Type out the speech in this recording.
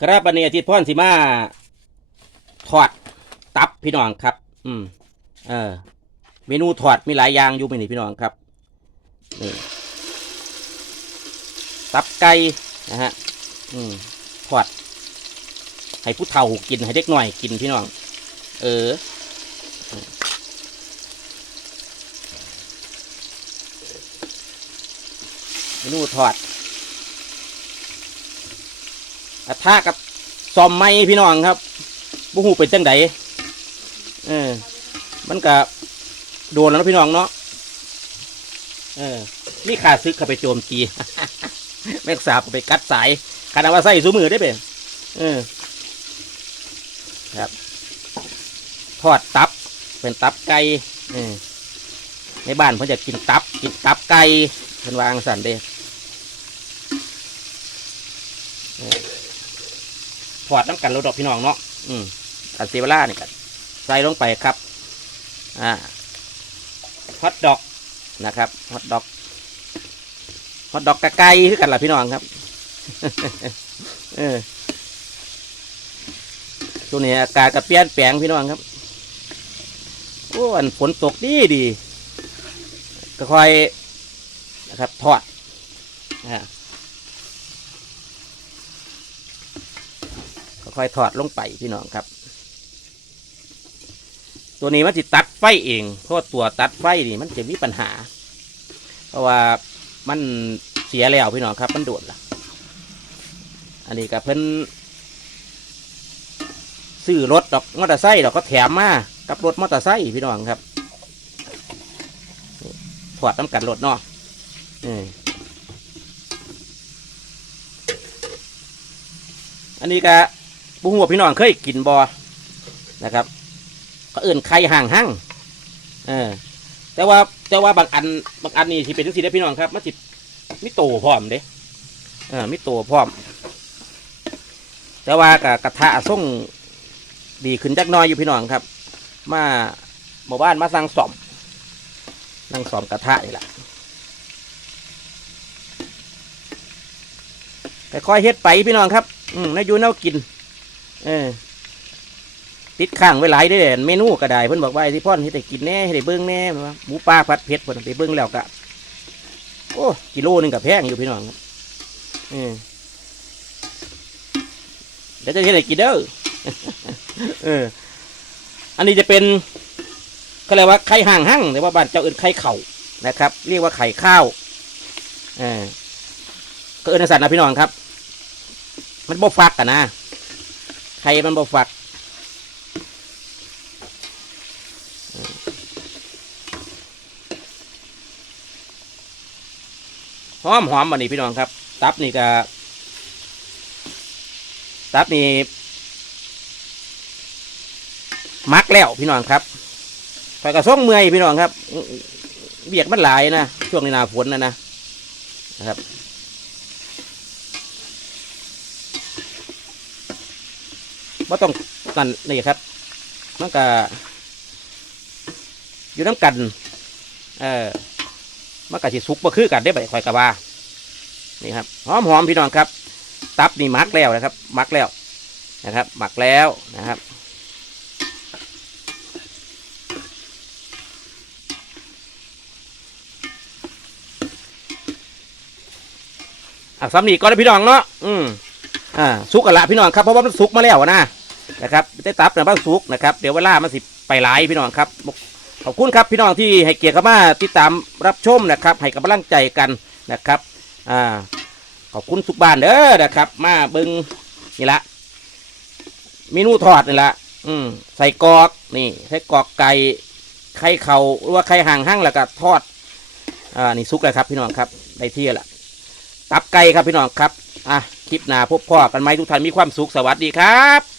ครับวันนี้อาทิตย์พ่อนสิมาทอดตับพี่น้องครับ อืม เออ เมนูทอดมีหลายอย่างอยู่ไม่นี่พี่น้องครับนี่ตับไก่นะฮะ อืมทอด ให้ผู้เฒ่ากินให้เด็กหน่อยกินพี่น้อง เออ เมนูทอด กระทะกับซอมไม้พี่น้องครับบุหูเป็นจังไดเออ มันก็โดนแล้วพี่น้องเนาะเออนี่ขาซึกเข้าไปโจมตีแม่สาบไปกัดสายขนาดว่าใส่สูมือได้เป็นเออครับทอดตับเป็นตับไก่เออในบ้านเพิ่นจะกินตับ กินตับไก่เพิ่นวางสันเด้เออ ทอดน้ำกันรดดอกพี่น้องเนาะอืมกันเซเวล่านี่กันใส่ลงไปครับ อ่าฮอทดอกนะครับฮอทดอกฮอทดอกกะไก่คือกันล่ะพี่น้องครับเออช่วงนี้อากาศก็เปลี่ยนแปลงพี่น้องครับโอ้อันฝนตกดีดีก็ค่อยนะครับทอดนะฮะก็ ค่อยทอดลงไปพี่น้องครับ ตัวนี้มันจะตัดไฟเอง เพราะตัวตัดไฟนี่มันจะมีปัญหา เพราะว่ามันเสียแล้วพี่น้องครับ มันโดดละอันนี้กับเพิ่นซื้อรถดอกมอเตอร์ไซค์ดอกก็แถมมากับรถมอเตอร์ไซค์พี่น้องครับถอดน้ำกันรถเนาะอออันนี้ก็ บุ้งหัวาพี่น้องเคยกินบอนะครับ ก็เอื่นไข่ห่างหั่งเออ แต่ว่าแต่ว่าบางอันบางอันนี่ที่เป็นทั้งสี่ได้พี่น้องครับมันจิมิโตพร้อมเด้เออมิโตพร้อม แต่ว่ากับกระทะส่งดีขึ้นจักน้อยอยู่พี่น้องครับ มาหมู่บ้านมาสั่งสอมนั่งสอมกระทะนี่แหละค่อยๆเฮ็ดไปพี่น้องครับ อืมนายยูแนวกิน เออติดข้างไว้หลายเด้อเมนูก็ได้เพิ่นบอกว่าไอ้ที่พ่อนให้ได้กินแน่ให้ได้เบิ้งแน่ว่าหมูปลาผัดเผ็ดเพิ่นไปเบิ้งแล้วก็โอ้กิโลหนึงกับแพงอยู่พี่น้องครับเออเดี๋ยวจะให้ได้กินเด้อเออ อันนี้จะเป็นก็เรียกว่าไข่ห่างหั่งหรือว่าบ้านเจ้าอื่นไข่เข่านะครับ เรียกว่าไข่ข้าวเออก็เอินสัตว์นะพี่น้องครับ มันบ่ฟักกันนะ ไข่มันบ่ฟักหอมหอมวันนี้พี่น้องครับ ตับนี่ก็ตับนี่มักแล้วพี่น้องครับไปกระส่งเมื่อยพี่น้องครับ เบียกมันหลายนะช่วงนี้หนาฝนนนะนะครับ ว่าต้องนั่นนี่ครับมันก็อยู่น้ำกัน เออมันก็สิสุกบ่คือกันได้ใบข่อยกะว่านี่ครับหอมหอมพี่น้องครับ ตับนี่หมักแล้วนะครับหมักแล้วนะครับ หมักแล้วนะครับอะสำนีก็ได้พี่น้องเนาะอืมอ่าสุกกันละพี่น้องครับเพราะว่ามันสุกมาแล้วนะ นะครับได้ตับนี่บ้างสุกนะครับเดี๋ยวเวลามันสิไปหลายพี่น้องครับขอบคุณครับพี่น้องที่ให้เกียรติเข้ามาติดตามรับชมนะครับ ให้กำลังใจกันนะครับอ่าขอบคุณทุกบ้านเด้อนะครับ มาเบิงนี่ละเมนูทอดนี่ละอืมใส่กอกนี่ใส่กอกไก่ไข่เข่าหรือว่าไข่ห่างหั่งแล้วก็ทอดอ่านี่ซุกเลยครับ พี่น้องครับได้ที่ละตับไก่ครับพี่น้องครับอะคลิปหน้าพบพ่อกันไหมทุกท่านมีความสุขสวัสดีครับ